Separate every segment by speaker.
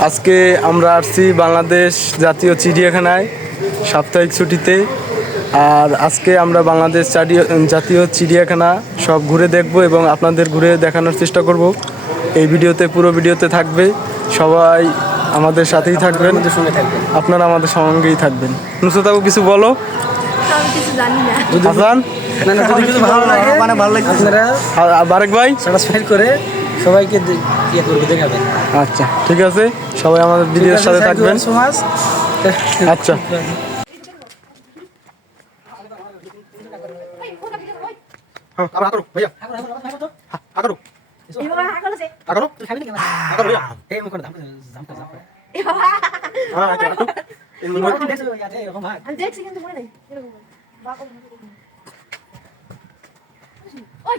Speaker 1: আজকে আমরা আসছি বাংলাদেশ জাতীয় চিড়িয়াখানায় সাপ্তাহিক ছুটিতে। আর আজকে আমরা বাংলাদেশ জাতীয় চিড়িয়াখানা সব ঘুরে দেখব এবং আপনাদের ঘুরে দেখানোর চেষ্টা করব। এই ভিডিওতে পুরো ভিডিওতে থাকবে। সবাই আমাদের সাথেই থাকবেন।
Speaker 2: সঙ্গে
Speaker 1: আপনারা আমাদের সঙ্গেই থাকবেন। নুসরাতাবু কিছু বলো?
Speaker 3: আমি কিছু জানি না।
Speaker 1: হাসান?
Speaker 2: না না যদি কিছু ভালো লাগে। মানে ভালো লাগে আপনারা
Speaker 1: আর- আর ভাই?
Speaker 2: করে সবাইকে ইয়ে
Speaker 1: আচ্ছা ঠিক আছে। সবাই আমাদের ভিডিওর সাথে থাকবেন।
Speaker 2: সো মাচ
Speaker 1: আচ্ছা।
Speaker 4: আবার আকারো ভাইয়া আকারো
Speaker 3: এই বাবা হাগল আছে
Speaker 4: আকারো আকারো ভাইয়া
Speaker 2: এই মুখ করে দাম দাম দাম
Speaker 3: এই বাবা
Speaker 4: হ্যাঁ আচ্ছা আকারো
Speaker 2: এরকম ভাগ
Speaker 3: আমি দেখছি কিন্তু মনে নেই এরকম বাবা ওই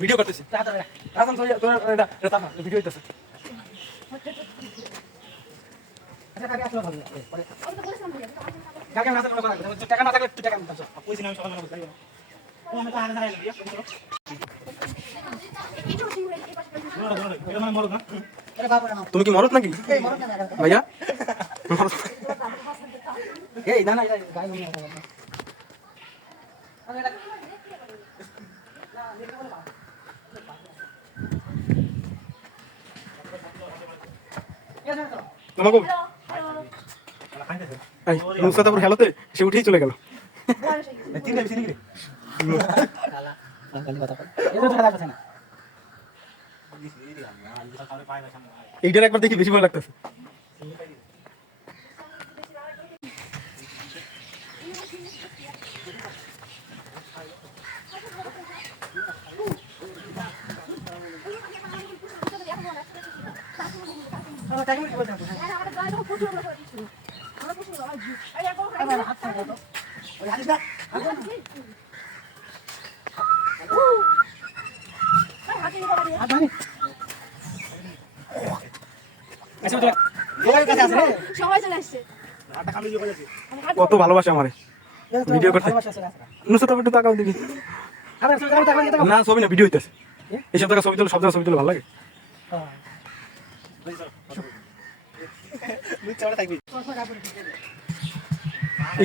Speaker 4: ভিডিও করতেছি। রাজন সরিয়া তোর এটা ভিডিও
Speaker 2: না থাকলে টাকা না থাকলে
Speaker 4: তুমি কি মরদ নাকি? ভাইয়া?
Speaker 2: এই, না না
Speaker 4: তোমাকে? এই নুসরাতাপুর সে উঠেই চলে গেল।
Speaker 2: তিন বেশি নাকি কালা কালি কথা এই তো কথা কথা না
Speaker 4: এইটার একবার দেখি বেশি ভয় লাগতেছে। কত ভালোবাসে আমার। ভিডিও করতে। দেখি। না, ছবি না, ভিডিও হইতেছে। এইসব জায়গা ছবি তুলে, সব জায়গায় ছবি তুলে ভালো লাগে।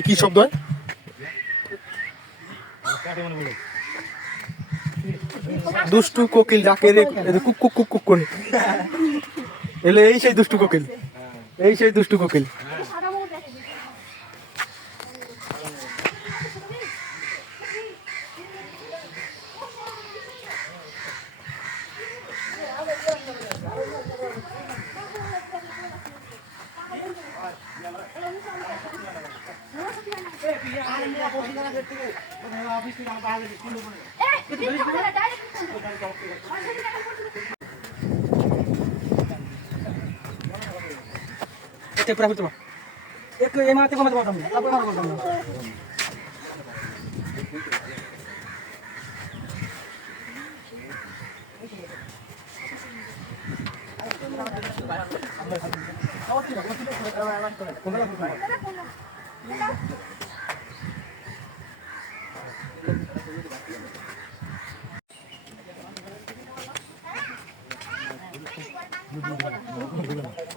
Speaker 4: কি শব্দ হয়? দুষ্টু কোকিল ডাকে কুক কুক কুক কুক করে। এলে এই সেই দুষ্টু কোকিল। এই সেই দুষ্টু কোকিল।
Speaker 2: Este pura última es que emang tengo más de también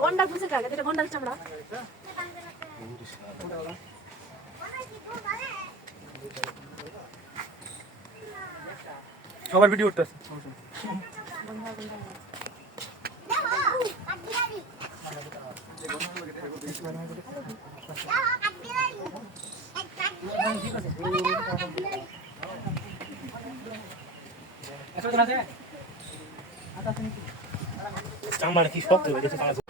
Speaker 3: গন্ডার পুষে থাকে এটা গন্ডার চামড়া
Speaker 4: সবার ভিডিও উঠতেছে। চামড়া কি শক্ত হয়ে গেছে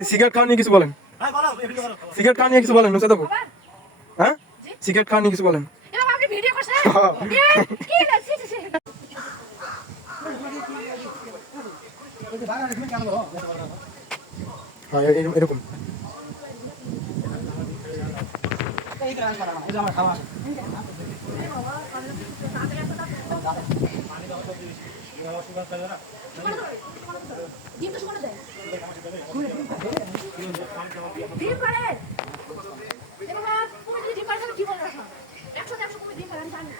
Speaker 4: সিগারেট খাওয়া নিয়ে কিছু বলেন। সিগারেট খাওয়া নিয়ে কিছু বলেন নুসরাত আপু হ্যাঁ? সিগারেট খাওয়া নিয়ে কিছু বলেন। হ্যাঁ। এরকম-
Speaker 2: খাওয়া
Speaker 3: একশো একশো কমে পারে আমি জানি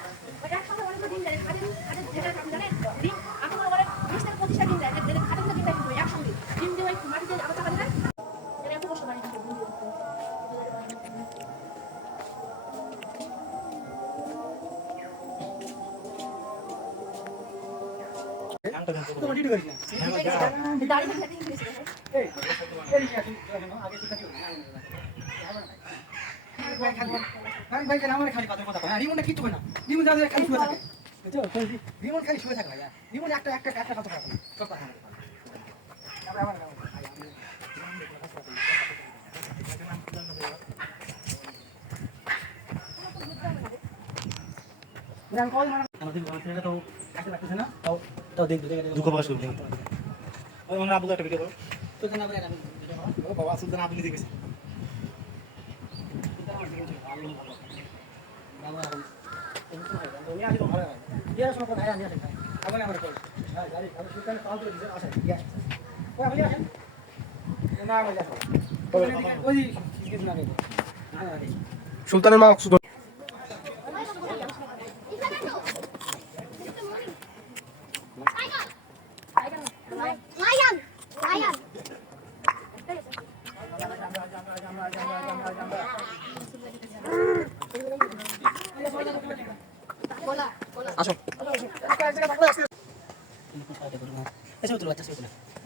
Speaker 2: রিমন খালি শুয়ে থাকে বুঝছ রিমন একটা একটা একটা কথা সব কথা আমাদের তো কাছে না। তাও তাও দেখ দেখ।
Speaker 5: প্রকাশ করবি মনে একটা ভিডিও করো। বাবা সুলতান দেখেছি।
Speaker 4: সুলতানের মা সুলতান
Speaker 3: লায়ন লায়ন বলা বলা
Speaker 4: আসো
Speaker 2: বাচ্চা ঘুমাতে লাগে শুনতো
Speaker 3: আর কি করছ
Speaker 2: এখন কি লাগে তো
Speaker 5: আচ্ছা কি সুন্দর
Speaker 2: ওদের সাথে আবার
Speaker 5: এই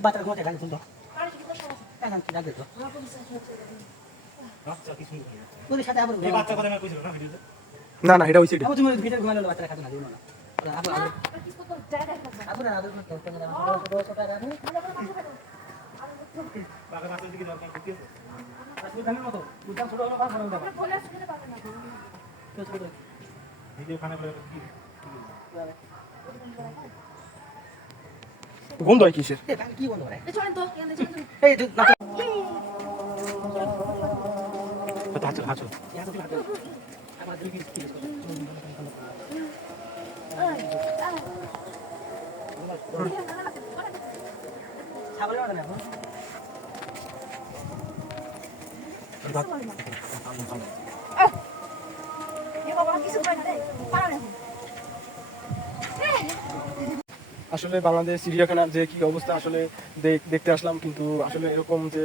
Speaker 5: বাচ্চা কথা আমি কইছিল না ভিডিওতে
Speaker 4: না না এটা হইছে এটা
Speaker 2: তুমি ভিতরে ঘুমালে বাচ্চা খাতে না দিও না
Speaker 5: ভিডিও খানে করে কি?
Speaker 4: গন্ধ হয় কিসের
Speaker 2: এ কাকে কি বন্ধ করে
Speaker 3: এ চলেন তো এখান থেকে চলেন
Speaker 2: এই যে না
Speaker 5: তো হাঁচো হাঁচো
Speaker 2: আমার দুই কি ছাগলের মাথা না
Speaker 3: এ বাবা কিছু হয় না
Speaker 1: আসলে বাংলাদেশ চিড়িয়াখানার যে কি অবস্থা আসলে দেখতে আসলাম, কিন্তু আসলে এরকম যে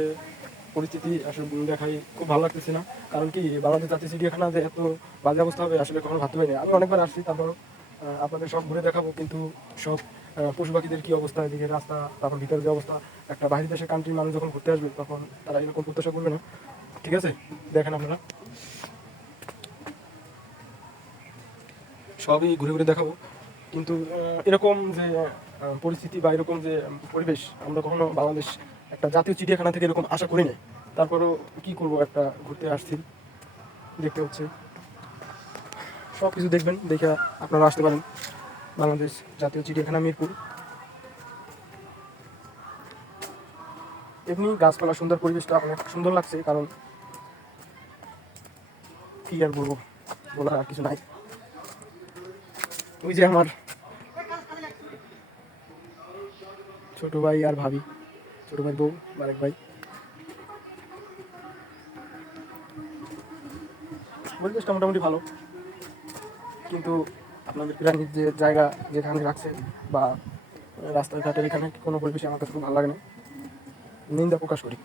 Speaker 1: পরিস্থিতি আসলে দেখাই খুব ভালো লাগতেছে না। কারণ কি, বাংলাদেশ জাতীয় চিড়িয়াখানা যে এত বাজে অবস্থা হবে আসলে কখনো ভাবতে পারিনি। আমি অনেকবার আসছি, তারপর আপনাদের সব ঘুরে দেখাবো, কিন্তু সব পশু পাখিদের কি অবস্থা, এদিকে রাস্তা, তারপর ভিতরে যে অবস্থা, একটা বাইরের দেশের কান্ট্রির মানুষ যখন ঘুরতে আসবে, তখন তারা এরকম প্রত্যাশা করবে না। ঠিক আছে? দেখেন আপনারা। সবই ঘুরে ঘুরে দেখাবো। কিন্তু এরকম যে পরিস্থিতি বা এরকম যে পরিবেশ, আমরা কখনো বাংলাদেশ একটা জাতীয় চিড়িয়াখানা থেকে এরকম আশা করি নাই তারপরও কি করব একটা ঘুরতে আসছি, দেখতে হচ্ছে। সব কিছু দেখবেন, দেখে আপনারা আসতে পারেন। বাংলাদেশ জাতীয় চিড়িয়াখানা, মিরপুর। এমনি গাছপালা, সুন্দর পরিবেশটা অনেক সুন্দর লাগছে, কারণ কি আর বলব, বলার আর কিছু নাই। ওই যে আমার ছোট ভাই আর ভাবি, ছোট ভাই বউ, আরেক ভাই। পরিবেশটা মোটামুটি ভালো। কিন্তু আপনাদের প্রাণীর যে জায়গা যেখানে রাখছে বা রাস্তাঘাটের এখানে কোনো পরিবেশে আমার কাছে খুব ভালো লাগে না। নিন্দা প্রকাশ করি।